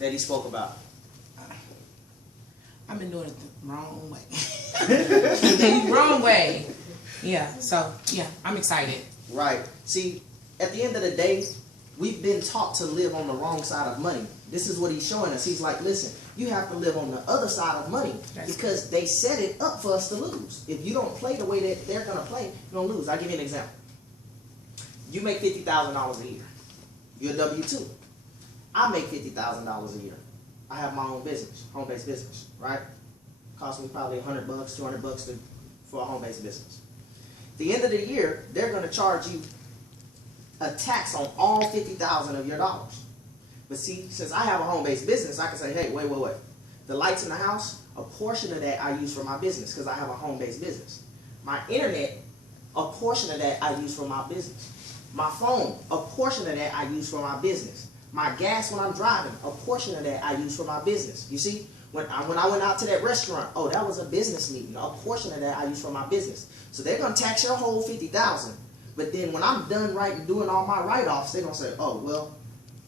that he spoke about? I've been doing it the wrong way. The wrong way. Yeah, so, yeah, I'm excited. Right. See, at the end of the day, we've been taught to live on the wrong side of money. This is what he's showing us. He's like, listen, you have to live on the other side of money because they set it up for us to lose. If you don't play the way that they're going to play, you're going to lose. I'll give you an example. You make $50,000 a year. You're a W-2. I make $50,000 a year. I have my own business, home-based business, right? Cost me probably $100, $200 for a home-based business. At the end of the year, they're going to charge you a tax on all $50,000 of your dollars. But see, since I have a home-based business, I can say, hey, wait. The lights in the house, a portion of that I use for my business because I have a home-based business. My internet, a portion of that I use for my business. My phone, a portion of that I use for my business. My gas when I'm driving, a portion of that I use for my business. You see, when I went out to that restaurant, oh, that was a business meeting. A portion of that I use for my business. So they're going to tax your whole $50,000. But then when I'm done doing all my write-offs, they're going to say, oh, well,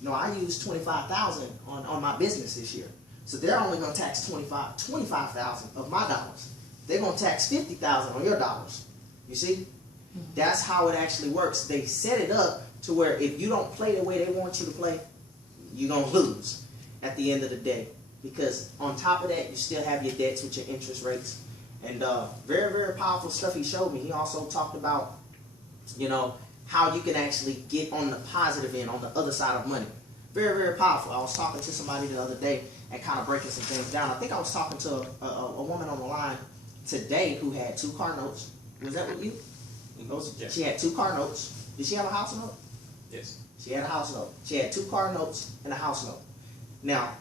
no, I used $25,000 on my business this year. So they're only going to tax $25,000 of my dollars. They're going to tax $50,000 on your dollars. You see? That's how it actually works. They set it up to where if you don't play the way they want you to play, you're going to lose at the end of the day. Because on top of that, you still have your debts with your interest rates. And very, very powerful stuff he showed me. He also talked about, you know, how you can actually get on the positive end, on the other side of money. Very, very powerful. I was talking to somebody the other day and kind of breaking some things down. I think I was talking to a woman on the line today who had 2 car notes. Was that with you? Yeah. She had 2 car notes. Did she have a house note? Yes. She had a house note. She had 2 car notes and a house note. Now,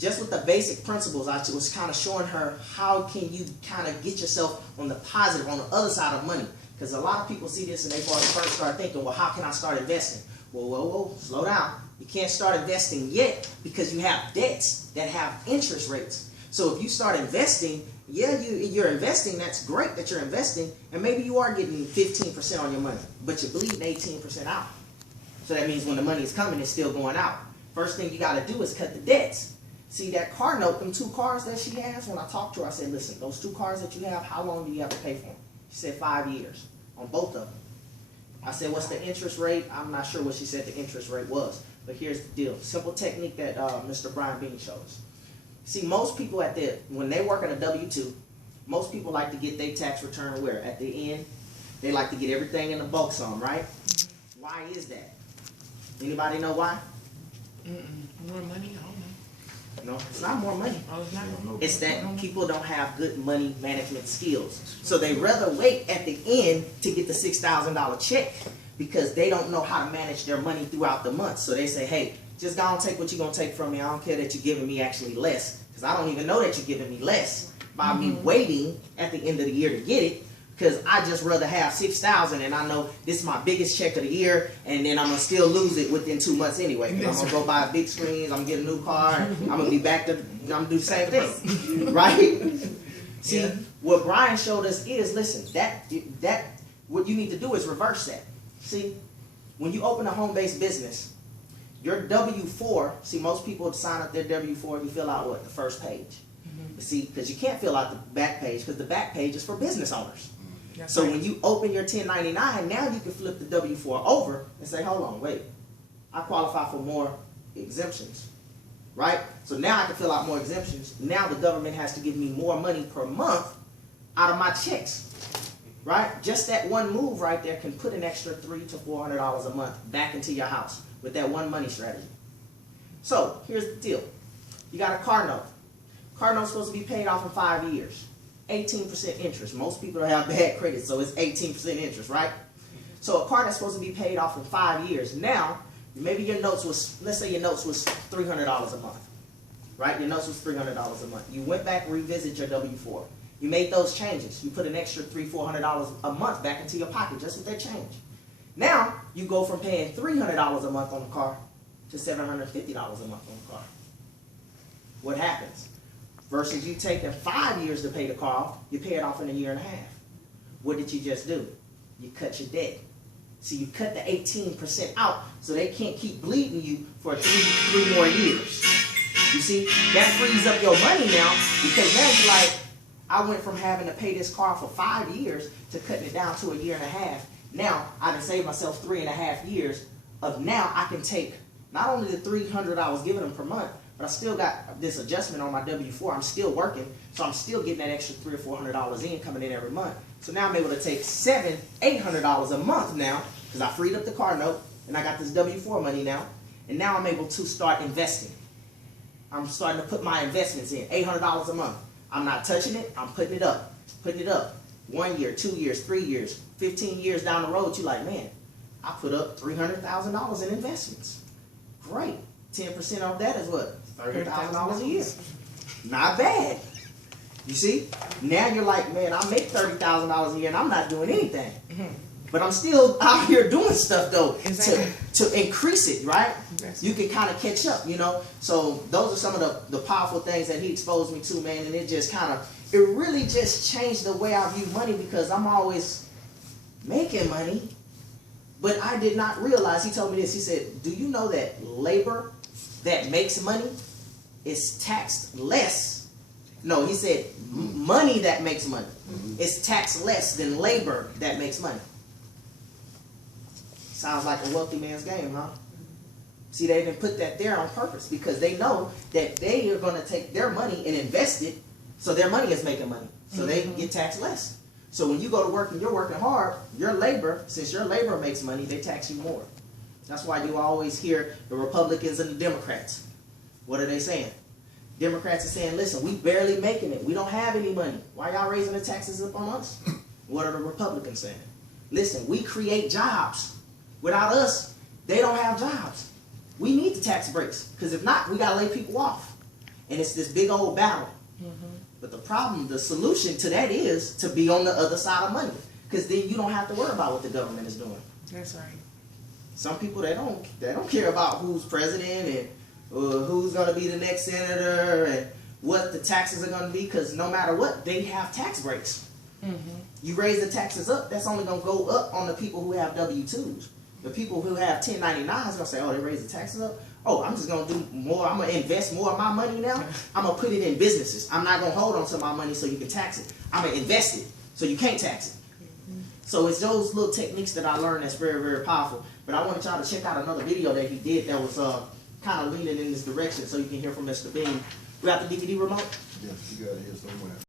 just with the basic principles, I was kind of showing her how can you kind of get yourself on the positive, on the other side of money. Because a lot of people see this and they first start thinking, well, how can I start investing? Whoa, slow down. You can't start investing yet because you have debts that have interest rates. So if you start investing, yeah, you're investing, that's great that you're investing, and maybe you are getting 15% on your money, but you're bleeding 18% out. So that means when the money is coming, it's still going out. First thing you got to do is cut the debts. See that car note, them 2 cars that she has, when I talked to her, I said, listen, those 2 cars that you have, how long do you have to pay for them? She said 5 years on both of them. I said, what's the interest rate? I'm not sure what she said the interest rate was, but here's the deal. Simple technique that Mr. Brian Bean shows us. See, most people when they work at a W-2, most people like to get their tax return where? At the end, they like to get everything in a bulk sum, right? Why is that? Anybody know why? More money? I don't know. No, it's not more money. Oh, it's not. It's that people don't have good money management skills. So they rather wait at the end to get the $6,000 check because they don't know how to manage their money throughout the month. So they say, hey, just go and take what you're going to take from me. I don't care that you're giving me actually less because I don't even know that you're giving me less by me waiting at the end of the year to get it. Because I just rather have $6,000 and I know this is my biggest check of the year and then I'm going to still lose it within 2 months anyway. I'm going to go buy a big screen, I'm going to get a new car, I'm going to be back to, I'm going to do the same thing. Right? See, what Brian showed us is, listen, that what you need to do is reverse that. See, when you open a home-based business, your W-4, see most people sign up their W-4, you fill out what? The first page. See, because you can't fill out the back page because the back page is for business owners. So when you open your 1099, now you can flip the W-4 over and say, hold on, wait, I qualify for more exemptions, right? So now I can fill out more exemptions. Now the government has to give me more money per month out of my checks, right? Just that one move right there can put an extra $300 to $400 a month back into your house with that one money strategy. So here's the deal. You got a car note. Car note's supposed to be paid off in 5 years. 18% interest. Most people don't have bad credit, so it's 18% interest, right? So a car that's supposed to be paid off in 5 years. Now, maybe your notes was, let's say your notes was $300 a month, right? Your notes was $300 a month. You went back, revisit your W-4. You made those changes. You put an extra $300, $400 a month back into your pocket just with that change. Now, you go from paying $300 a month on the car to $750 a month on the car. What happens? Versus you taking 5 years to pay the car off, you pay it off in a year and a half. What did you just do? You cut your debt. So you cut the 18% out so they can't keep bleeding you for three more years. You see, that frees up your money now, because now you're like, I went from having to pay this car for 5 years to cutting it down to a year and a half. Now I done saved myself 3.5 years of now I can take not only the $300 I was giving them per month, but I still got this adjustment on my W-4. I'm still working, so I'm still getting that extra $300 or $400 in coming in every month. So now I'm able to take $700, $800 a month now, because I freed up the car note and I got this W-4 money now, and now I'm able to start investing. I'm starting to put my investments in, $800 a month. I'm not touching it, I'm putting it up, 1 year, 2 years, 3 years, 15 years down the road, you're like, man, I put up $300,000 in investments. Great. 10% of that is what? $30,000 a year. Not bad. You see? Now you're like, man, I make $30,000 a year and I'm not doing anything. But I'm still out here doing stuff though, to increase it, right? You can kind of catch up, you know? So those are some of the powerful things that he exposed me to, man, and it just it really just changed the way I view money, because I'm always making money, but I did not realize, he told me this, he said, do you know that labor that makes money is taxed less? No, he said money that makes money is taxed less than labor that makes money. Sounds like a wealthy man's game, huh? See, they didn't put that there on purpose, because they know that they are going to take their money and invest it, so their money is making money, so they get taxed less. So when you go to work and you're working hard, your labor, since your labor makes money, they tax you more. That's why you always hear the Republicans and the Democrats. What are they saying? Democrats are saying, listen, we barely making it. We don't have any money. Why y'all raising the taxes up on us? What are the Republicans saying? Listen, we create jobs. Without us, they don't have jobs. We need the tax breaks, because if not, we got to lay people off. And it's this big old battle. But the problem, the solution to that is to be on the other side of money, because then you don't have to worry about what the government is doing. That's right. Some people, they don't care about who's president and who's going to be the next senator and what the taxes are going to be, because no matter what, they have tax breaks. You raise the taxes up, that's only going to go up on the people who have W-2s. The people who have 1099s are going to say, oh, they raised the taxes up? Oh, I'm just going to do more. I'm going to invest more of my money now. I'm going to put it in businesses. I'm not going to hold on to my money so you can tax it. I'm going to invest it so you can't tax it. So it's those little techniques that I learned that's very, very powerful. But I wanted y'all to check out another video that he did that was kind of leaning in this direction, so you can hear from Mr. Bean. We got the DVD remote? Yes, you got it here somewhere.